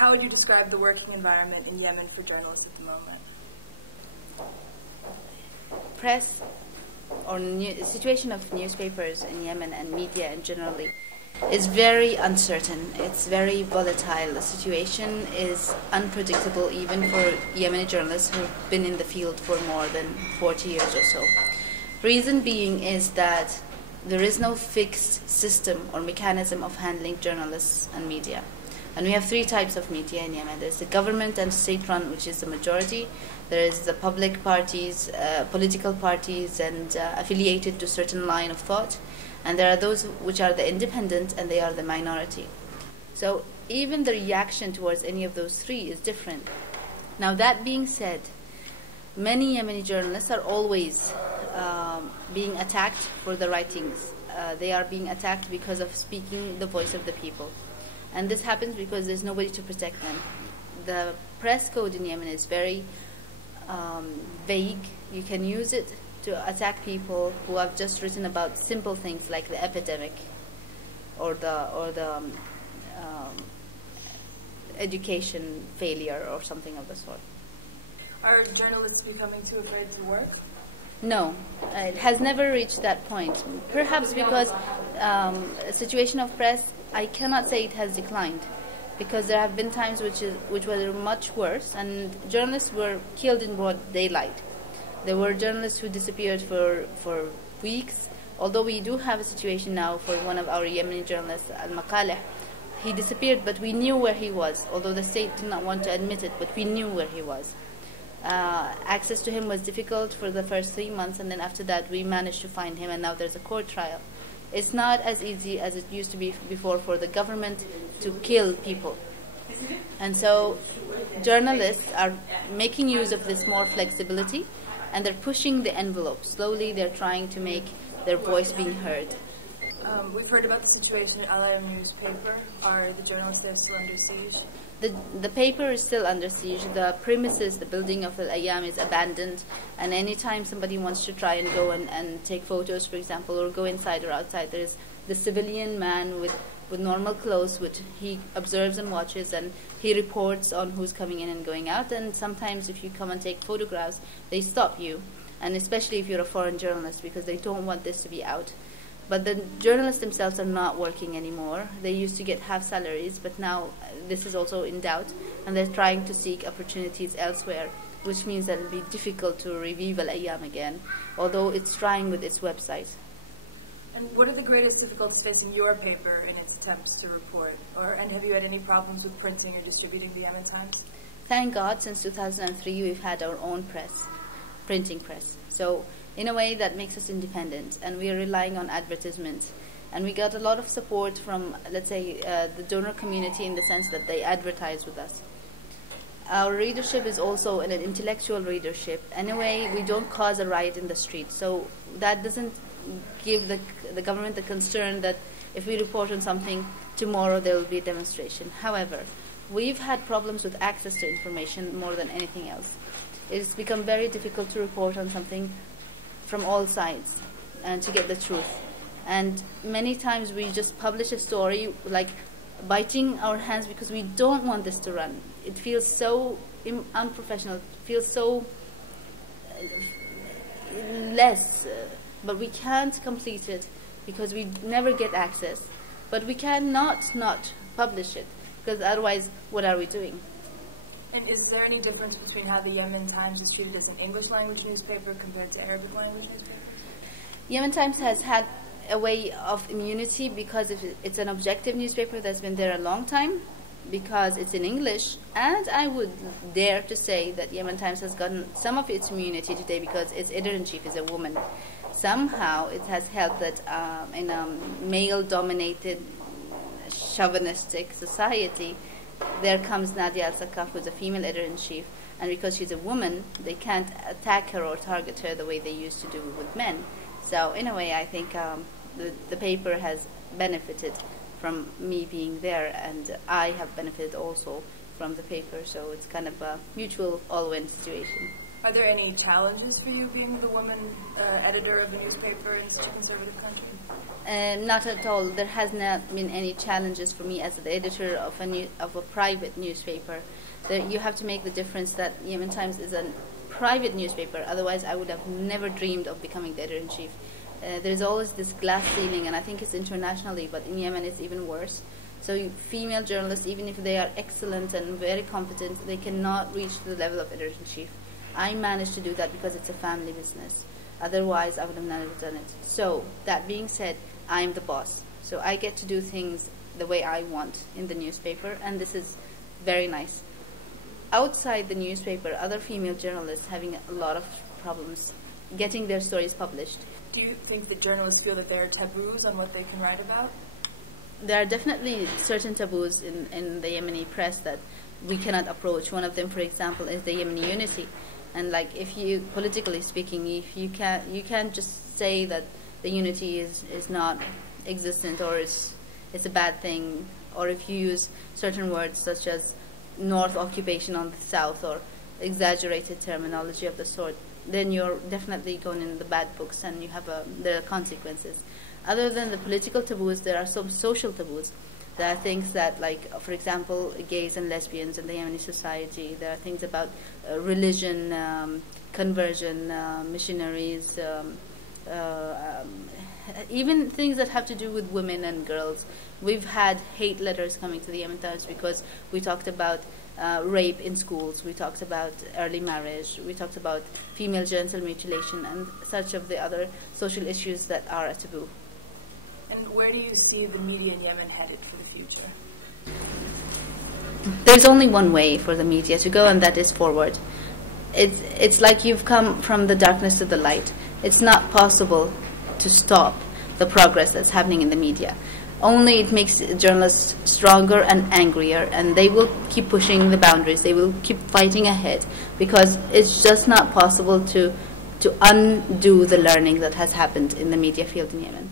How would you describe the working environment in Yemen for journalists at the moment? Press or situation of newspapers in Yemen and media in generally is very uncertain. It's very volatile. The situation is unpredictable even for Yemeni journalists who've been in the field for more than 40 years or so. Reason being is that there is no fixed system or mechanism of handling journalists and media. And we have three types of media in Yemen. There's the government and state-run, which is the majority. There is the public parties, political parties, and affiliated to certain line of thought. And there are those which are the independent, and they are the minority. So even the reaction towards any of those three is different. Now, that being said, many Yemeni journalists are always being attacked for the writings. They are being attacked because of speaking the voice of the people. And this happens because there's nobody to protect them. The press code in Yemen is very vague. You can use it to attack people who have just written about simple things like the epidemic or the education failure or something of the sort. Are journalists becoming too afraid to work? No, it has never reached that point. Perhaps because the situation of press, I cannot say it has declined, because there have been times which were much worse, and journalists were killed in broad daylight. There were journalists who disappeared for weeks, although we do have a situation now for one of our Yemeni journalists, al-Maqaleh. He disappeared, but we knew where he was, although the state did not want to admit it, but we knew where he was. Access to him was difficult for the first 3 months, and then after that we managed to find him, and now there's a court trial. It's not as easy as it used to be before for the government to kill people. And so journalists are making use of this more flexibility, and they're pushing the envelope. Slowly they're trying to make their voice being heard. We've heard about the situation at Al newspaper. Are the journalists there still under siege? The paper is still under siege. The premises, the building of Al-Ayyam is abandoned, and anytime somebody wants to try and go and take photos, for example, or go inside or outside, there is the civilian man with normal clothes, which he observes and watches, and he reports on who's coming in and going out. And sometimes if you come and take photographs, they stop you, and especially if you're a foreign journalist, because they don't want this to be out. But the journalists themselves are not working anymore. They used to get half salaries, but now this is also in doubt, and they're trying to seek opportunities elsewhere, which means that it'll be difficult to revive Al-Ayyam again, although it's trying with its website. And what are the greatest difficulties facing your paper in its attempts to report? And have you had any problems with printing or distributing the Yemen Times? Thank God, since 2003 we've had our own press, printing press. So in a way that makes us independent, and we are relying on advertisements. And we got a lot of support from, let's say, the donor community, in the sense that they advertise with us. Our readership is also an intellectual readership. Anyway, we don't cause a riot in the street, so that doesn't give the government the concern that if we report on something, tomorrow there will be a demonstration. However, we've had problems with access to information more than anything else. It's become very difficult to report on something from all sides and to get the truth. And many times we just publish a story like biting our hands because we don't want this to run. It feels so unprofessional, it feels so less, but we can't complete it because we never get access. But we cannot not publish it, because otherwise what are we doing? And is there any difference between how the Yemen Times is treated as an English language newspaper compared to Arabic language newspapers? Yemen Times has had a way of immunity because it's an objective newspaper that's been there a long time, because it's in English, and I would dare to say that Yemen Times has gotten some of its immunity today because its editor-in-chief is a woman. Somehow it has helped that in a male-dominated, chauvinistic society, there comes Nadia Al-Saqqaf, who's a female editor-in-chief, and because she's a woman, they can't attack her or target her the way they used to do with men. So in a way, I think the paper has benefited from me being there, and I have benefited also from the paper, so it's kind of a mutual all-win situation. Are there any challenges for you being the woman editor of a newspaper in such a conservative country? Not at all. There has not been any challenges for me as the editor of a private newspaper. You have to make the difference that Yemen Times is a private newspaper. Otherwise, I would have never dreamed of becoming the editor-in-chief. There's always this glass ceiling, and I think it's internationally, but in Yemen it's even worse. So female journalists, even if they are excellent and very competent, they cannot reach the level of editor-in-chief. I managed to do that because it's a family business. Otherwise, I would have never done it. So, that being said, I'm the boss. So I get to do things the way I want in the newspaper, and this is very nice. Outside the newspaper, other female journalists having a lot of problems getting their stories published. Do you think that journalists feel that there are taboos on what they can write about? There are definitely certain taboos in the Yemeni press that we cannot approach. One of them, for example, is the Yemeni unity. And like, if you, politically speaking, if you can't just say that the unity is not existent, or it's a bad thing, or if you use certain words such as North occupation on the South, or exaggerated terminology of the sort, then you're definitely going in the bad books, and you have there are consequences. Other than the political taboos, there are some social taboos. There are things that, like, for example, gays and lesbians in the Yemeni society. There are things about religion, conversion, missionaries, even things that have to do with women and girls. We've had hate letters coming to the Yemen Times because we talked about rape in schools, we talked about early marriage, we talked about female genital mutilation, and such of the other social issues that are a taboo. And where do you see the media in Yemen headed for the future? There's only one way for the media to go, and that is forward. It's like you've come from the darkness to the light. It's not possible to stop the progress that's happening in the media. Only it makes journalists stronger and angrier, and they will keep pushing the boundaries. They will keep fighting ahead, because it's just not possible to undo the learning that has happened in the media field in Yemen.